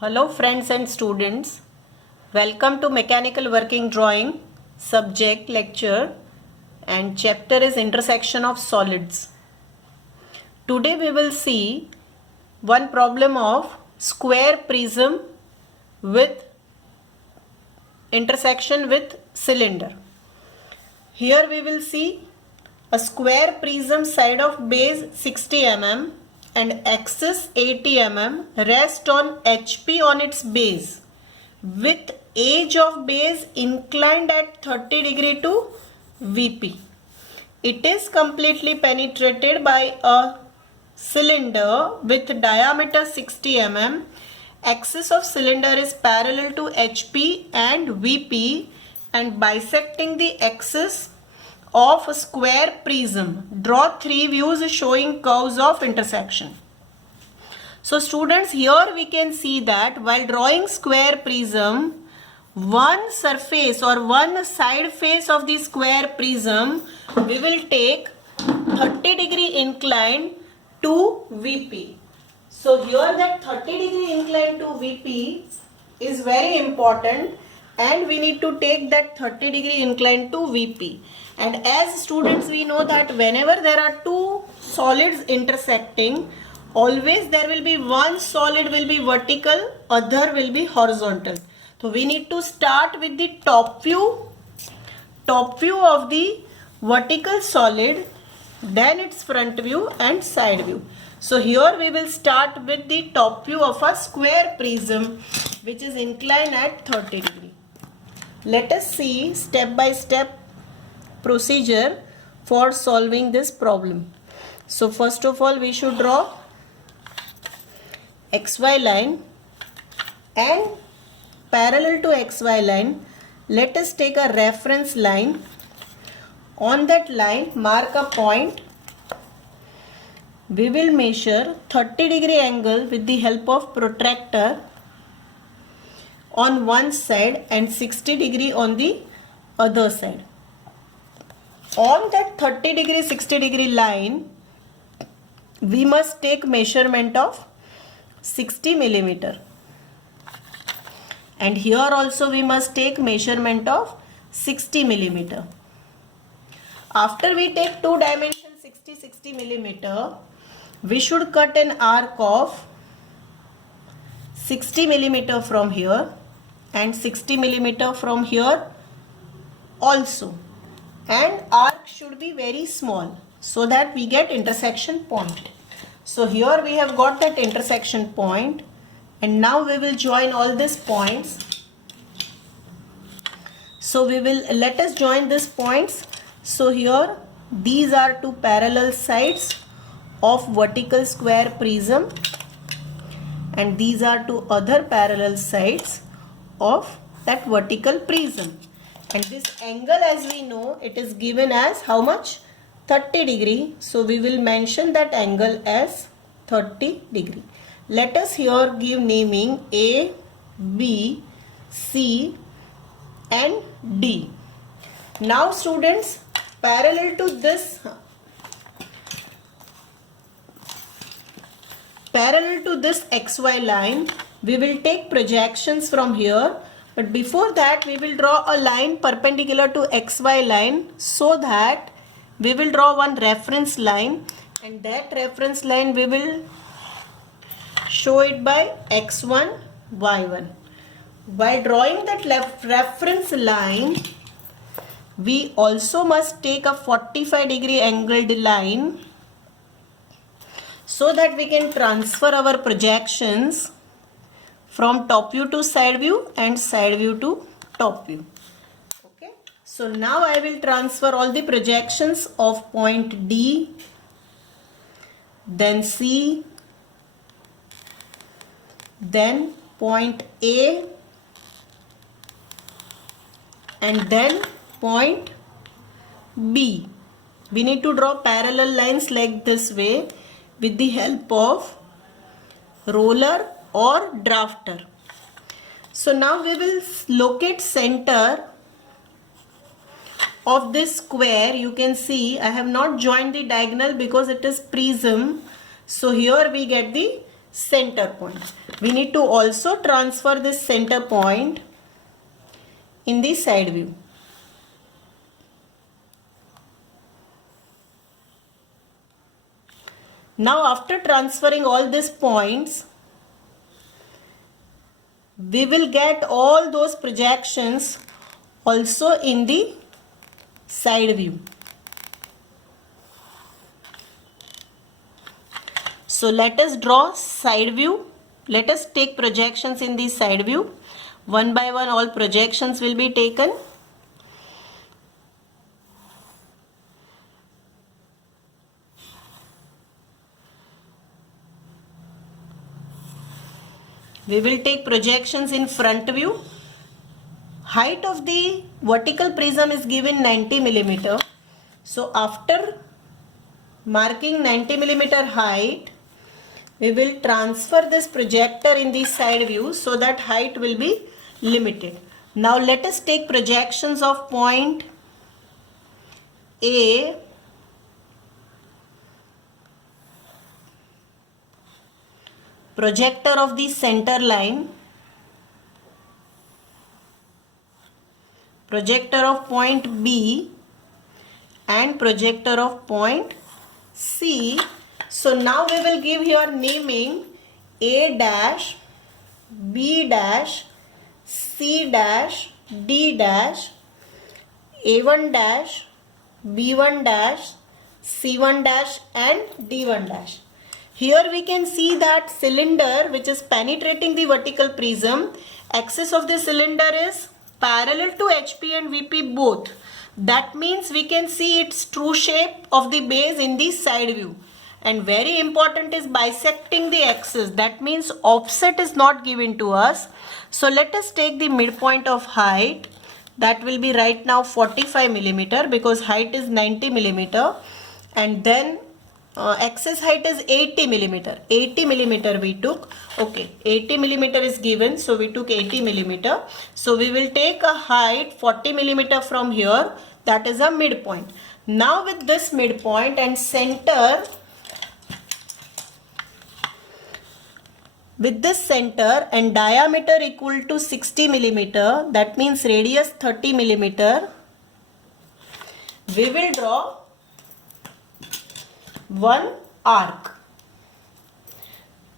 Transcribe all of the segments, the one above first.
Hello friends and students, welcome to Mechanical Working Drawing subject lecture and chapter is Intersection of Solids. Today we will see one problem of square prism with intersection with cylinder. Here we will see a square prism side of base 60 mm and axis 80 mm rest on HP on its base with edge of base inclined at 30 degree to VP. It is completely penetrated by a cylinder with diameter 60 mm. Axis of cylinder is parallel to HP and VP and bisecting the axis of a square prism. Draw three views showing curves of intersection. So students, here we can see that while drawing square prism, one surface or one side face of the square prism, we will take 30 degree incline to VP. So here that 30 degree incline to VP is very important and we need to take that 30 degree incline to VP. And as students, we know that whenever there are two solids intersecting, always there will be one solid will be vertical, other will be horizontal. So we need to start with the top view of the vertical solid, then its front view and side view. So here we will start with the top view of a square prism which is inclined at 30 degree. Let us see step by step procedure for solving this problem. So first of all we should draw XY line and parallel to XY line let us take a reference line. On that line mark a point. We will measure 30 degree angle with the help of protractor on one side and 60 degree on the other side. On that 30 degree 60 degree line we must take measurement of 60 millimeter and here also we must take measurement of 60 millimeter. After we take two dimension 60 millimeter, we should cut an arc of 60 millimeter from here and 60 millimeter from here also, and arc should be very small so that we get intersection point. So here we have got that intersection point and now we will join all these points. So let us join these points. So here these are two parallel sides of vertical square prism and these are two other parallel sides of that vertical prism, and this angle as we know it is given as how much? 30 degree. So we will mention that angle as 30 degree. Let us here give naming A, B, C and D. Now students, parallel to this XY line we will take projections from here, but before that we will draw a line perpendicular to XY line, so that we will draw one reference line and that reference line we will show it by X1, Y1. While drawing that reference line we also must take a 45 degree angled line so that we can transfer our projections from top view to side view and side view to top view. Okay. So now I will transfer all the projections of point D, then C, then point A and then point B. We need to draw parallel lines like this way with the help of roller or drafter. So now we will locate center of this square. You can see I have not joined the diagonal because it is prism. So here we get the center point. We need to also transfer this center point in the side view. Now after transferring all these points, we will get all those projections also in the side view. So let us draw side view. Let us take projections in the side view. One by one all projections will be taken. We will take projections in front view. Height of the vertical prism is given 90 millimeter. So after marking 90 millimeter height, we will transfer this projector in the side view so that height will be limited. Now let us take projections of point A, projector of the center line, projector of point B, and projector of point C. So now we will give here naming A dash, B dash, C dash, D dash, A1 dash, B1 dash, C1 dash and D1 dash. Here we can see that cylinder which is penetrating the vertical prism, axis of the cylinder is parallel to HP and VP both. That means we can see its true shape of the base in the side view. And very important is bisecting the axis. That means offset is not given to us. So let us take the midpoint of height. That will be right now 45 millimeter because height is 90 millimeter. And then axis height is 80 millimeter. 80 millimeter we took. Okay, 80 millimeter is given. So we took 80 millimeter. So we will take a height 40 millimeter from here. That is a midpoint. Now with this midpoint and center, with this center and diameter equal to 60 millimeter, that means radius 30 millimeter, we will draw one arc.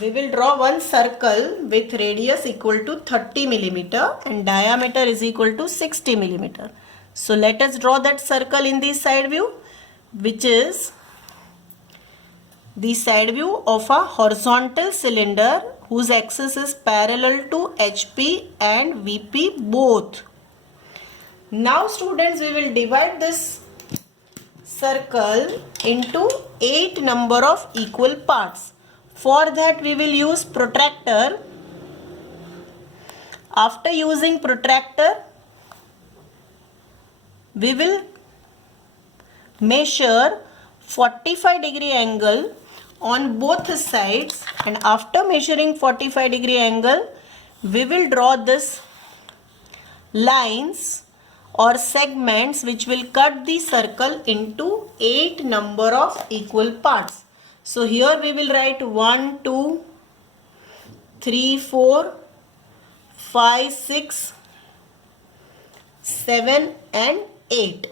We will draw one circle with radius equal to 30 millimeter and diameter is equal to 60 millimeter. So let us draw that circle in the side view, which is the side view of a horizontal cylinder whose axis is parallel to HP and VP both. Now students, we will divide this circle into 8 number of equal parts. For that we will use protractor. After using protractor, we will measure 45-degree angle on both sides, and after measuring 45-degree angle, we will draw this lines or segments which will cut the circle into 8 number of equal parts. So here we will write 1, 2, 3, 4, 5, 6, 7 and 8.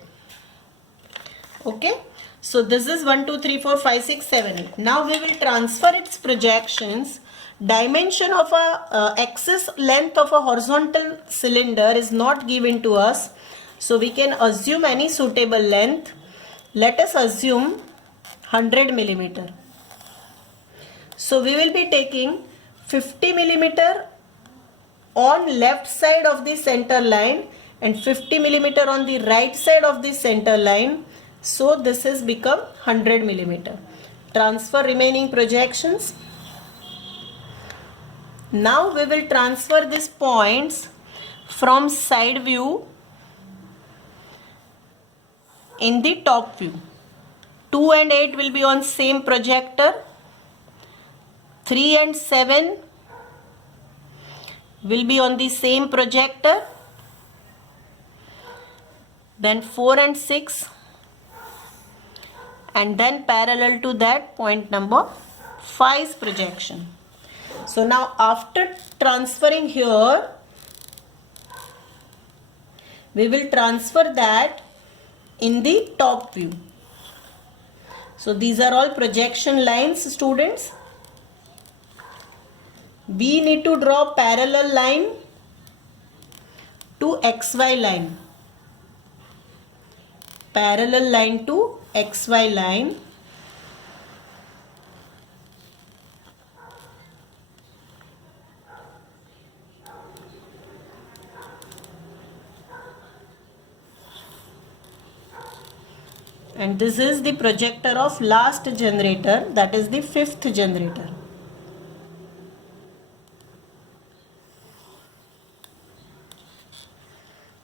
Okay. So this is 1, 2, 3, 4, 5, 6, 7, 8. Now we will transfer its projections. Dimension of a axis length of a horizontal cylinder is not given to us. So we can assume any suitable length. Let us assume 100 millimeter. So we will be taking 50 millimeter on left side of the center line and 50 millimeter on the right side of the center line. So this has become 100 millimeter. Transfer remaining projections. Now we will transfer these points from side view in the top view. 2 and 8 will be on same projector. 3 and 7 will be on the same projector. Then 4 and 6. And then parallel to that point number 5's projection. So now after transferring here, we will transfer that in the top view. So these are all projection lines, students. We need to draw parallel line to XY line. Parallel line to XY line. And this is the projector of last generator, that is the fifth generator.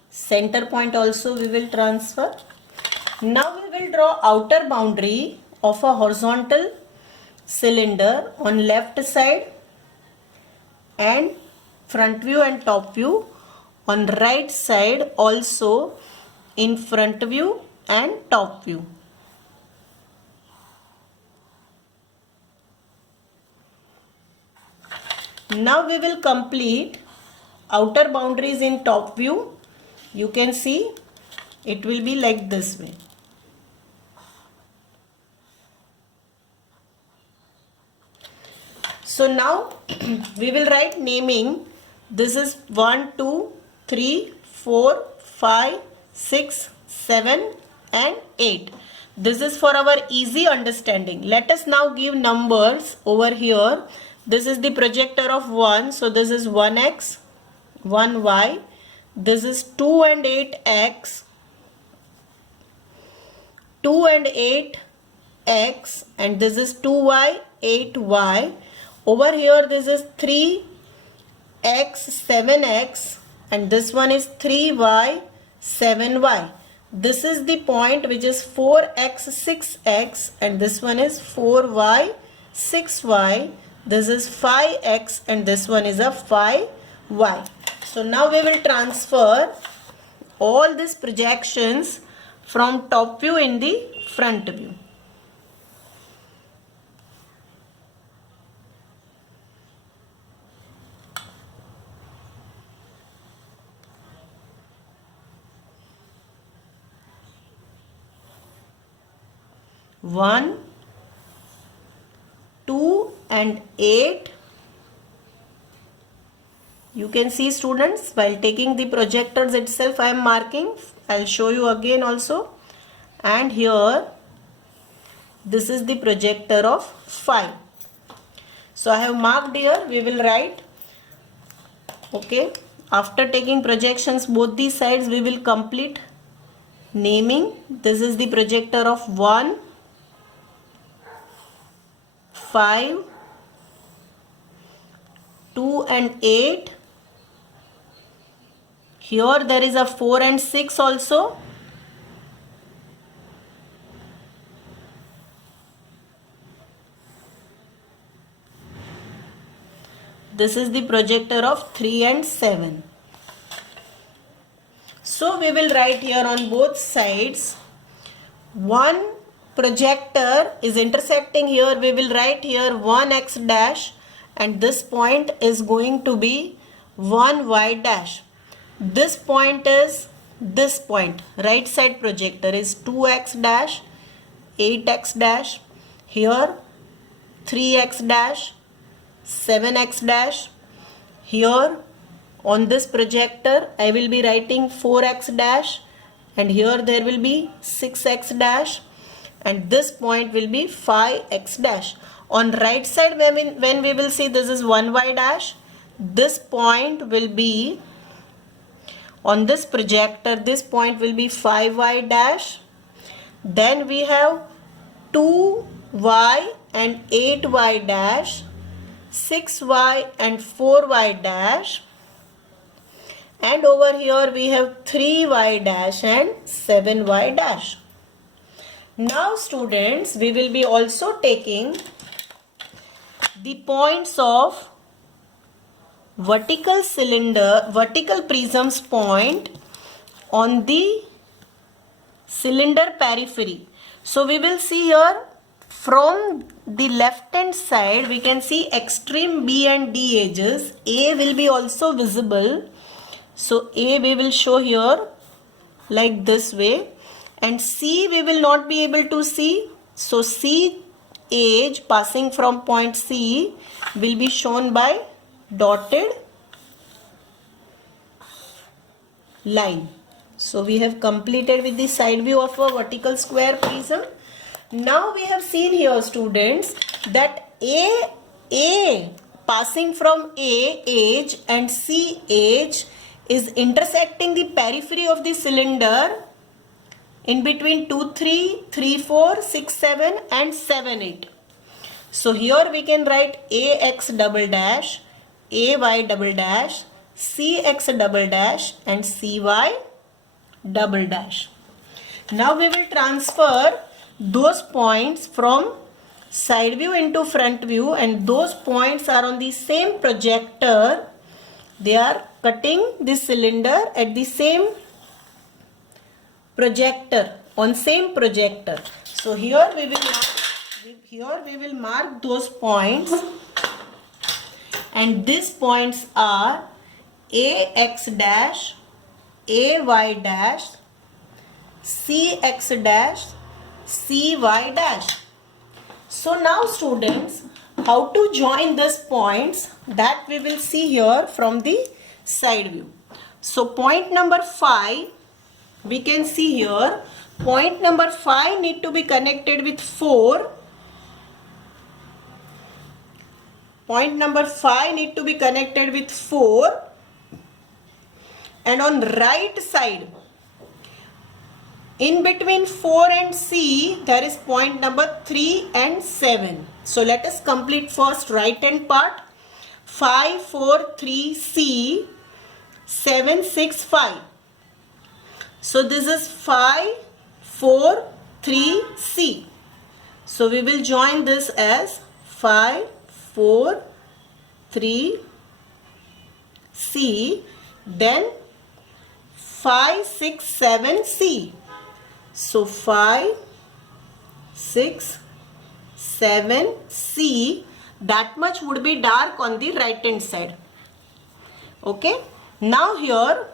Center point also we will transfer. Now we will draw outer boundary of a horizontal cylinder on left side and front view and top view, on right side also in front view and top view. Now we will complete outer boundaries in top view. You can see it will be like this way. So now we will write naming. This is 1, 2, 3, 4, 5, 6, 7 and 8. This is for our easy understanding. Let us now give numbers over here. This is the projector of 1. So this is 1x, 1y. This is 2 and 8x, 2 and 8x, and this is 2y, 8y. Over here this is 3x, 7x, and this one is 3y, 7y. This is the point which is 4x, 6x, and this one is 4y, 6y. This is 5x and this one is a 5y. So now we will transfer all these projections from top view in the front view. One, 2 and 8. You can see, students, while taking the projectors itself I am marking. I will show you again also. And here this is the projector of 5. So I have marked here. We will write. Okay. After taking projections both these sides, we will complete naming. This is the projector of 1, 5, 2 and 8. Here there is a 4 and 6 also. This is the projector of 3 and 7. So we will write here on both sides. One projector is intersecting here. We will write here 1x dash, and this point is going to be 1y dash. This point is this point. Right side projector is 2x dash, 8x dash. Here 3x dash, 7x dash. Here on this projector I will be writing 4x dash, and here there will be 6x dash, and this point will be 5x dash. On right side when we will see this is 1y dash, this point will be on this projector, this point will be 5y dash. Then we have 2y and 8y dash, 6y and 4y dash, and over here we have 3y dash and 7y dash. Now students, we will be also taking the points of vertical prism's point on the cylinder periphery. So we will see here from the left hand side we can see extreme B and D edges. A will be also visible. So A we will show here like this way, and C we will not be able to see. So C edge passing from point C will be shown by dotted line. So we have completed with the side view of a vertical square prism. Now we have seen here, students, that A passing from A edge and C edge is intersecting the periphery of the cylinder in between 2, 3, 3, 4, 6, 7 and 7, 8. So here we can write AX double dash, AY double dash, CX double dash and CY double dash. Now we will transfer those points from side view into front view, and those points are on the same projector. They are cutting the cylinder at the same projector, on same projector. So here we will mark those points, and these points are AX dash, AY dash, CX dash, CY dash. So now, students, how to join these points, that we will see here from the side view. So point number 5 we can see here. Point number 5 need to be connected with 4. Point number 5 need to be connected with 4, and on right side in between 4 and C there is point number 3 and 7. So let us complete first right hand part. 5, 4, 3, C, 7, 6, 5. So this is 5, 4, 3, C. So we will join this as 5, 4, 3, C, then 5, 6, 7, C. So 5, 6, 7, C. That much would be dark on the right hand side. Okay. Now here,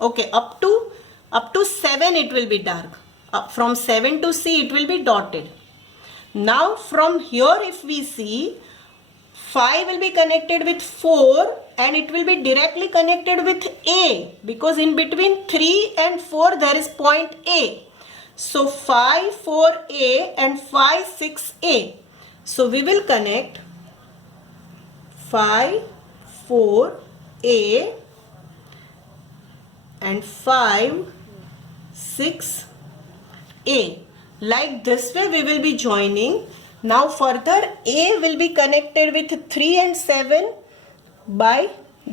okay, up to 7 it will be dark. From 7 to C it will be dotted. Now from here if we see, 5 will be connected with 4 and it will be directly connected with A, because in between 3 and 4 there is point A. So 5, 4A and 5, 6A. So we will connect 5, 4A and 5, 6A. Like this way we will be joining. Now further A will be connected with 3 and 7 by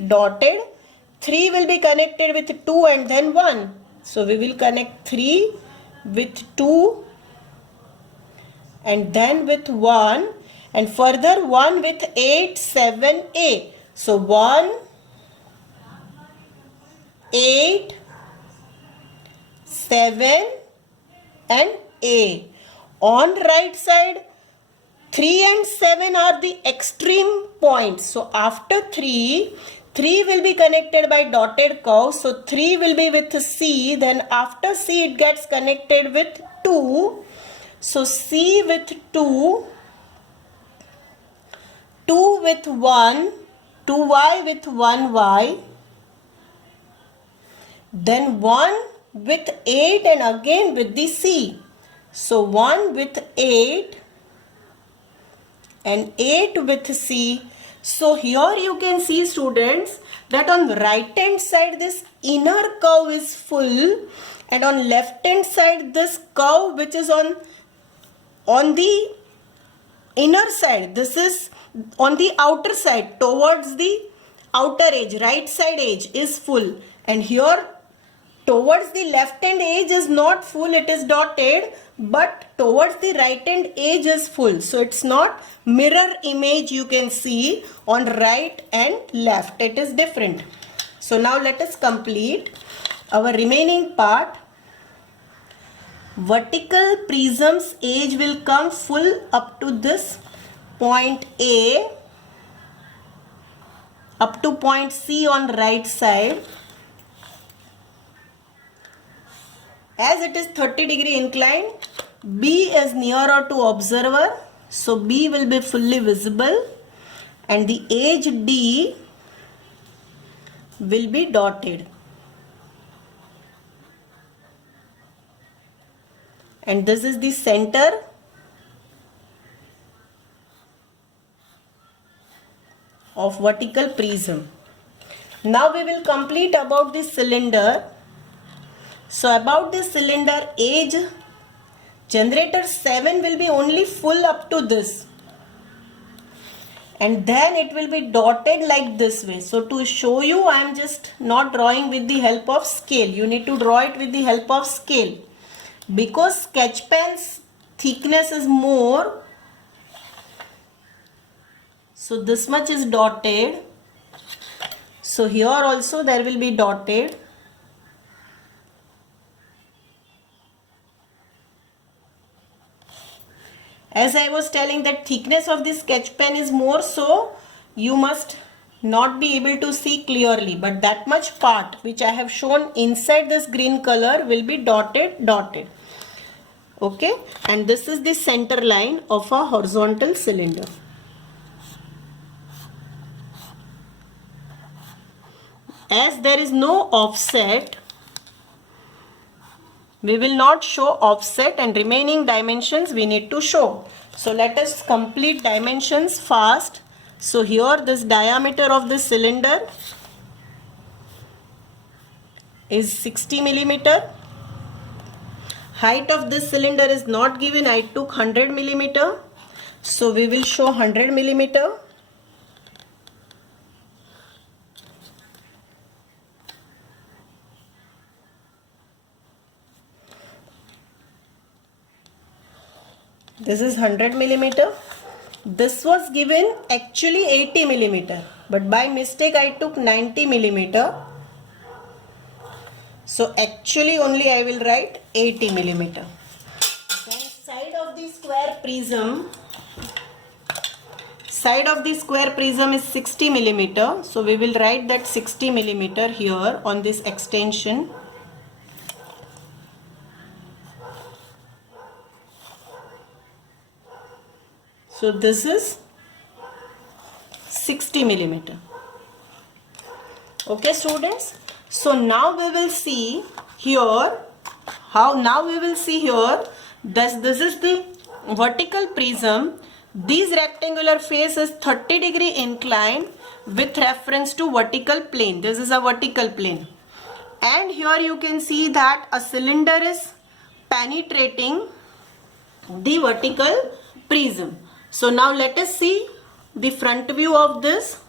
dotted. 3 will be connected with 2 and then 1. So we will connect 3 with 2 and then with 1, and further 1 with 8, 7A. So 1, 8, 7 and A. On right side 3 and 7 are the extreme points. So after 3 will be connected by dotted curve. So 3 will be with C. Then after C it gets connected with 2. So C with 2, 2 with 1, 2Y with 1Y. Then 1 with 8 and again with the C. So 1 with 8 and 8 with C. So here you can see, students, that on right hand side this inner curve is full, and on left hand side this curve which is on the inner side, this is on the outer side towards the outer edge, right side edge is full, and here towards the left hand edge is not full, it is dotted, but towards the right hand edge is full. So it's not mirror image you can see on right and left, it is different. So now let us complete our remaining part. Vertical prism's edge will come full up to this point A up to point C on right side. As it is 30-degree incline, B is nearer to observer, so B will be fully visible, and the edge D will be dotted. And this is the center of vertical prism. Now we will complete about the cylinder. So about this cylinder edge, generator 7 will be only full up to this, and then it will be dotted like this way. So to show you, I am just not drawing with the help of scale. You need to draw it with the help of scale, because sketch pen's thickness is more. So this much is dotted. So here also there will be dotted. As I was telling, that thickness of this sketch pen is more, so you must not be able to see clearly, but that much part which I have shown inside this green color will be dotted. Okay, and this is the center line of a horizontal cylinder. As there is no offset, we will not show offset, and remaining dimensions we need to show. So let us complete dimensions fast. So here this diameter of this cylinder is 60 millimeter. Height of this cylinder is not given. I took 100 millimeter. So we will show 100 millimeter. This is 100 millimeter. This was given actually 80 millimeter, but by mistake I took 90 millimeter. So actually only I will write 80 millimeter. Then side of the square prism is 60 millimeter. So we will write that 60 millimeter here on this extension. So this is 60 millimeter. Okay students, so now we will see here this is the vertical prism. This rectangular face is 30-degree incline with reference to vertical plane. This is a vertical plane, and here you can see that a cylinder is penetrating the vertical prism. So now let us see the front view of this.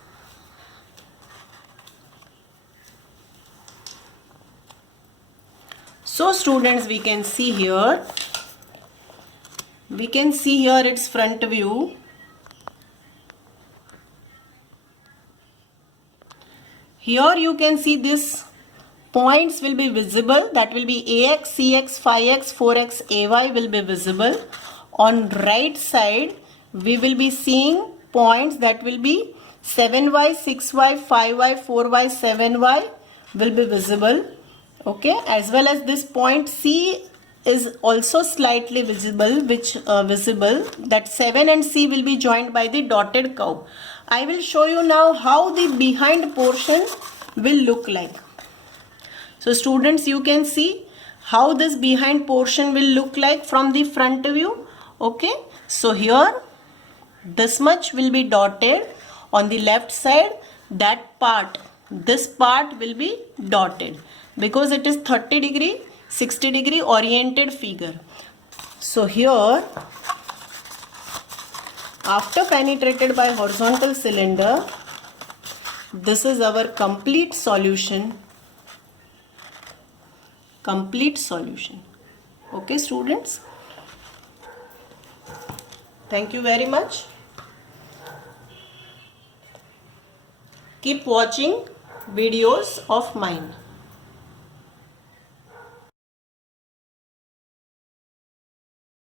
So students, we can see here its front view. Here you can see these points will be visible. That will be AX, CX, 5X, 4X, AY will be visible. On right side we will be seeing points that will be 7Y, 6Y, 5Y, 4Y, 7Y will be visible. Okay, as well as this point C is also slightly visible, that 7 and C will be joined by the dotted curve. I will show you now how the behind portion will look like. So students, you can see how this behind portion will look like from the front view. Okay, so here this much will be dotted. On the left side, this part will be dotted, because it is 30-degree, 60-degree oriented figure. So here, after penetrated by horizontal cylinder, this is our complete solution. Okay students, thank you very much. Keep watching videos of mine.